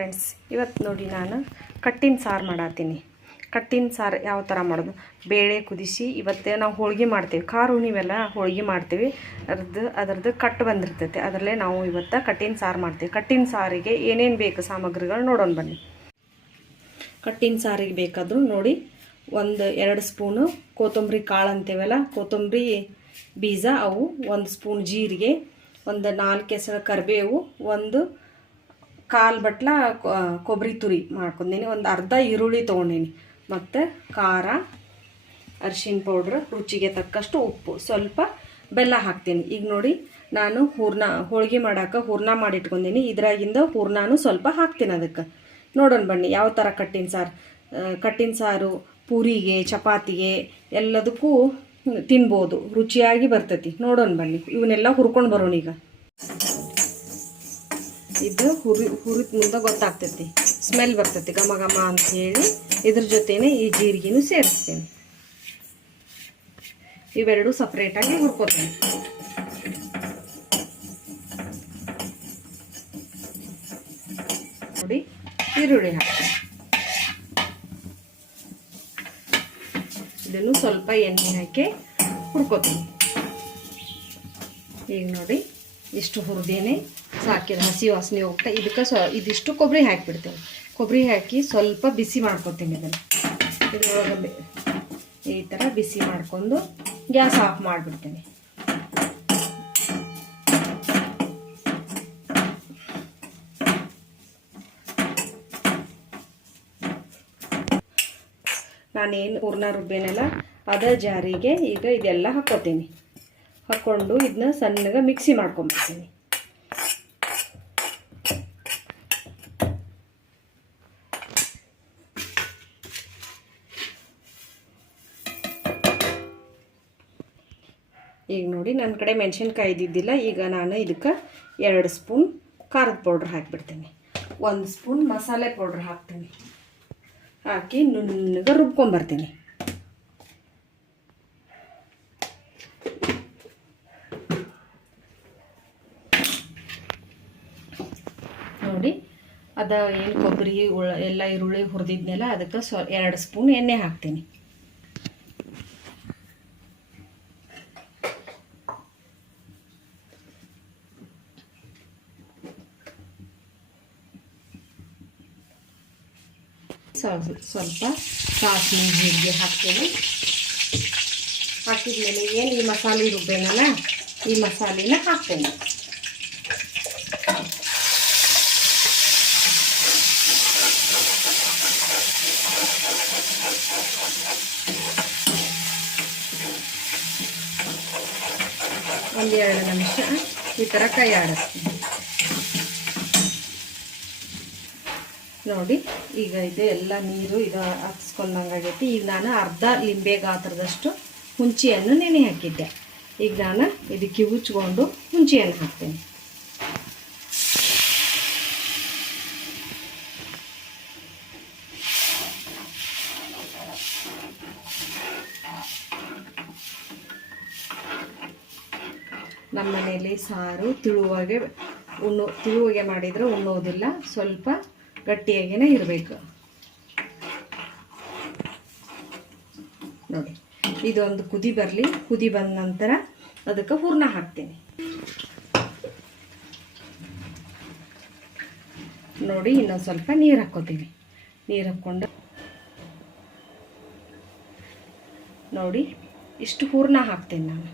Friends, ಇವತ್ತು ನೋಡಿ ನಾನು ಕಟ್ಟಿನ ಸಾರು ಮಾಡತ್ತೀನಿ. ಕಟ್ಟಿನ ಸಾರು ಯಾವ ಥರ ಮಾಡೋದು, ಬೇಳೆ ಕುದಿಸಿ ಇವತ್ತೇ ನಾವು ಹೋಳಿಗೆ ಮಾಡ್ತೀವಿ, ಖಾರ ಹುಣ್ಣಿಮೆಲ್ಲ ಹೋಳಿಗೆ ಮಾಡ್ತೀವಿ. ಅದರದ್ದು ಕಟ್ಟು ಬಂದಿರ್ತೈತೆ, ಅದರಲ್ಲೇ ನಾವು ಇವತ್ತು ಕಟ್ಟಿನ ಸಾರು ಮಾಡ್ತೀವಿ. ಕಟ್ಟಿನ ಸಾರಿಗೆ ಏನೇನು ಬೇಕು ಸಾಮಗ್ರಿಗಳು ನೋಡೋಣ ಬನ್ನಿ. ಕಟ್ಟಿನ ಸಾರಿಗೆ ಬೇಕಾದರೂ ನೋಡಿ, 1-2 ಸ್ಪೂನು ಕೊತ್ತಂಬರಿ ಕಾಳು ಅಂತೀವಲ್ಲ, ಕೊತ್ತಂಬರಿ ಬೀಜ ಅವು, 1 ಸ್ಪೂನ್ ಜೀರಿಗೆ, 4 ಎಸಳು ಕರಿಬೇವು, 1 ಬಟ್ಲ ಕೊಬ್ಬರಿ ತುರಿ ಮಾಡ್ಕೊಂಡೀನಿ, 1 ಅರ್ಧ ಈರುಳ್ಳಿ ತೊಗೊಂಡೀನಿ, ಮತ್ತು ಖಾರ, ಅರಿಶಿನ ಪೌಡ್ರ್, ರುಚಿಗೆ ತಕ್ಕಷ್ಟು ಉಪ್ಪು, ಸ್ವಲ್ಪ ಬೆಲ್ಲ ಹಾಕ್ತೀನಿ. ಈಗ ನೋಡಿ, ನಾನು ಹೋಳಿಗೆ ಮಾಡೋಕೆ ಹೂರ್ಣ ಮಾಡಿಟ್ಕೊಂಡೀನಿ. ಇದ್ರಾಗಿಂದ ಹೂರ್ಣನೂ ಸ್ವಲ್ಪ ಹಾಕ್ತೀನಿ ಅದಕ್ಕೆ. ನೋಡೋಣ ಬನ್ನಿ ಯಾವ ಥರ ಕಟ್ಟಿನ ಸಾರು ಪೂರಿಗೆ, ಚಪಾತಿಗೆ ಎಲ್ಲದಕ್ಕೂ ತಿನ್ಬೋದು, ರುಚಿಯಾಗಿ ಬರ್ತೈತಿ. ನೋಡೋಣ ಬನ್ನಿ, ಇವನ್ನೆಲ್ಲ ಹುರ್ಕೊಂಡು ಬರೋಣ. ಈಗ ಇದು ಹುರಿದ ಮುಂದೆ ಗೊತ್ತಾಗ್ತೈತಿ, ಸ್ಮೆಲ್ ಬರ್ತೈತಿ ಘಮ ಘಮ ಅಂಥೇಳಿ. ಇದ್ರ ಜೊತೆನೇ ಈ ಜೀರಿಗೆನೂ ಸೇರಿಸ್ತೀನಿ. ಇವೆರಡು ಸಪ್ರೇಟಾಗಿ ಹುರ್ಕೋತೀನಿ. ನೋಡಿ, ಈರುಳ್ಳಿ ಹಾಕ್ತೀನಿ. ಇದನ್ನು ಸ್ವಲ್ಪ ಎಣ್ಣೆ ಹಾಕಿ ಹುರ್ಕೋತೀನಿ. ಈಗ ನೋಡಿ, ಇಷ್ಟು ಹುರಿದೇನೆ ಸಾಕಿದ ಹಸಿ ವಾಸನೆ ಹೋಗ್ತಾ. ಇದಕ್ಕೆ ಇದಿಷ್ಟು ಕೊಬ್ಬರಿ ಹಾಕಿಬಿಡ್ತೇನೆ. ಕೊಬ್ಬರಿ ಹಾಕಿ ಸ್ವಲ್ಪ ಬಿಸಿ ಮಾಡ್ಕೊತೀನಿ. ಇದನ್ನು ಇದ್ರೊಳಗೆ ಈ ಥರ ಬಿಸಿ ಮಾಡ್ಕೊಂಡು ಗ್ಯಾಸ್ ಆಫ್ ಮಾಡಿಬಿಡ್ತೇನೆ. ನಾನೇನು ಹೂರ್ಣ ರುಬ್ಬೇನಲ್ಲ ಅದ ಜಾರಿಗೆ ಈಗ ಇದೆಲ್ಲ ಹಾಕ್ಕೋತೀನಿ. ಹಾಕ್ಕೊಂಡು ಇದನ್ನ ಸಣ್ಣಗೆ ಮಿಕ್ಸಿ ಮಾಡ್ಕೊಂಡ್ಬಿಡ್ತೀನಿ. ಈಗ ನೋಡಿ, ನನ್ನ ಕಡೆ ಮೆಣಸಿನ್ಕಾಯಿ ಇದ್ದಿದ್ದಿಲ್ಲ. ಈಗ ನಾನು ಇದಕ್ಕೆ 2 ಸ್ಪೂನ್ ಖಾರದ ಪೌಡ್ರ್ ಹಾಕಿಬಿಡ್ತೀನಿ. 1 ಸ್ಪೂನ್ ಮಸಾಲೆ ಪೌಡ್ರ್ ಹಾಕ್ತೀನಿ. ಹಾಕಿ ನುಣ್ಣಗೆ ರುಬ್ಕೊಂಬರ್ತೀನಿ. ನೋಡಿ, ಅದ ಏನು ಕೊಬ್ಬರಿ ಎಲ್ಲ ಈರುಳ್ಳಿ ಹುರಿದಿದ್ನೆಲ್ಲ ಅದಕ್ಕೆ 2 ಸ್ಪೂನ್ ಎಣ್ಣೆ ಹಾಕ್ತೀನಿ. ಸ್ವಲ್ಪ ಸಾಸಿವೆ ಜೀರಿಗೆ ಹಾಕ್ತೀನಿ. ಹಾಕಿದ್ಮೇಲೆ ಏನು ಈ ಮಸಾಲೆ ರುಬ್ಬೇನಲ್ಲ, ಈ ಮಸಾಲೆನ ಹಾಕ್ತೇನೆ. ಒಂದು 2 ನಿಮಿಷ ಈ ಥರ ಕೈ ಆಡಿಸ್ತೀನಿ. ನೋಡಿ, ಈಗ ಇದು ಎಲ್ಲ ನೀರು ಇದು ಹಾಕ್ಸ್ಕೊಂಡಂಗಾಗೈತಿ. ಈಗ ನಾನು ಅರ್ಧ ಲಿಂಬೆ ಗಾತ್ರದಷ್ಟು ಹುಂಚಿಯನ್ನು ನೆನೆ ಹಾಕಿದ್ದೆ. ಈಗ ನಾನು ಇದಕ್ಕೆ ಉಚ್ಕೊಂಡು ಹುಂಚಿಯನ್ನು ಹಾಕ್ತೇನೆ. ನಮ್ಮ ಮನೆಯಲ್ಲಿ ಸಾರು ತಿಳುವಾಗೆ ಮಾಡಿದರೆ ಉಣ್ಣೋದಿಲ್ಲ, ಸ್ವಲ್ಪ ಗಟ್ಟಿಯಾಗೇ ಇರಬೇಕು. ನೋಡಿ, ಇದೊಂದು ಕುದಿ ಬರಲಿ. ಕುದಿ ಬಂದ ನಂತರ ಅದಕ್ಕೆ ಹೂರ್ಣ ಹಾಕ್ತೀನಿ. ನೋಡಿ, ಇನ್ನೊಂದು ಸ್ವಲ್ಪ ನೀರು ಹಾಕ್ಕೋತೀನಿ. ನೀರು ಹಾಕ್ಕೊಂಡು ನೋಡಿ, ಇಷ್ಟು ಹೂರ್ಣ ಹಾಕ್ತೀನಿ ನಾನು.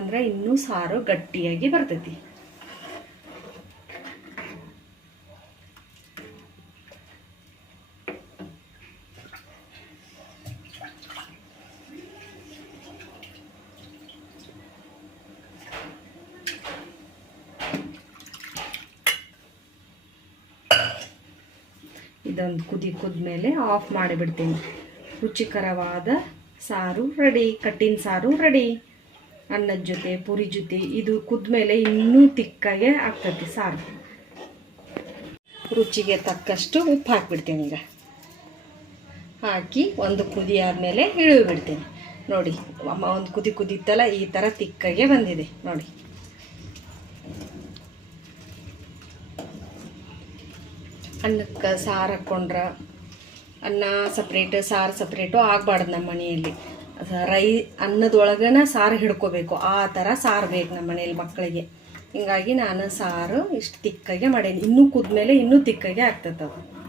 ಅಂದರೆ ಇನ್ನೂ ಸಾರು ಗಟ್ಟಿಯಾಗಿ ಬರ್ತೈತಿ. ಇದೊಂದು ಕುದ್ಮೇಲೆ ಆಫ್ ಮಾಡಿಬಿಡ್ತೀನಿ. ರುಚಿಕರವಾದ ಸಾರು ರೆಡಿ, ಕಟ್ಟಿನ ಸಾರು ರೆಡಿ. ಅನ್ನದ ಜೊತೆ, ಪೂರಿ ಜೊತೆ ಇದು ಕುದ್ಮೇಲೆ ಇನ್ನೂ ತಿಕ್ಕಾಗೆ ಆಗ್ತೈತಿ ಸಾರು. ರುಚಿಗೆ ತಕ್ಕಷ್ಟು ಉಪ್ಪು ಹಾಕಿಬಿಡ್ತೀನಿ. ಈಗ ಹಾಕಿ ಒಂದು ಕುದಿ ಆದಮೇಲೆ ಇಳಿಬಿಡ್ತೀನಿ. ನೋಡಿ, ಒಂದು ಕುದಿತ್ತಲ್ಲ, ಈ ಥರ ತಿಕ್ಕಾಗೆ ಬಂದಿದೆ ನೋಡಿ. ಅನ್ನಕ್ಕೆ ಸಾರು ಹಾಕ್ಕೊಂಡ್ರೆ ಅನ್ನ ಸಪ್ರೇಟ್ ಸಾರು ಸಪ್ರೇಟು ಆಗಬಾರ್ದು ನಮ್ಮ ಮನೆಯಲ್ಲಿ. ಅನ್ನದೊಳಗನ ಸಾರು ಹಿಡ್ಕೋಬೇಕು, ಆ ಥರ ಸಾರು ಬೇಕು ನಮ್ಮ ಮನೇಲಿ ಮಕ್ಕಳಿಗೆ. ಹಿಂಗಾಗಿ ನಾನು ಸಾರು ಇಷ್ಟು ತಿಕ್ಕಾಗೆ ಮಾಡೀನಿ. ಇನ್ನೂ ಕುದ್ಮೇಲೆ ಇನ್ನೂ ತಿಕ್ಕಾಗೆ ಆಗ್ತದೆ ಅದು.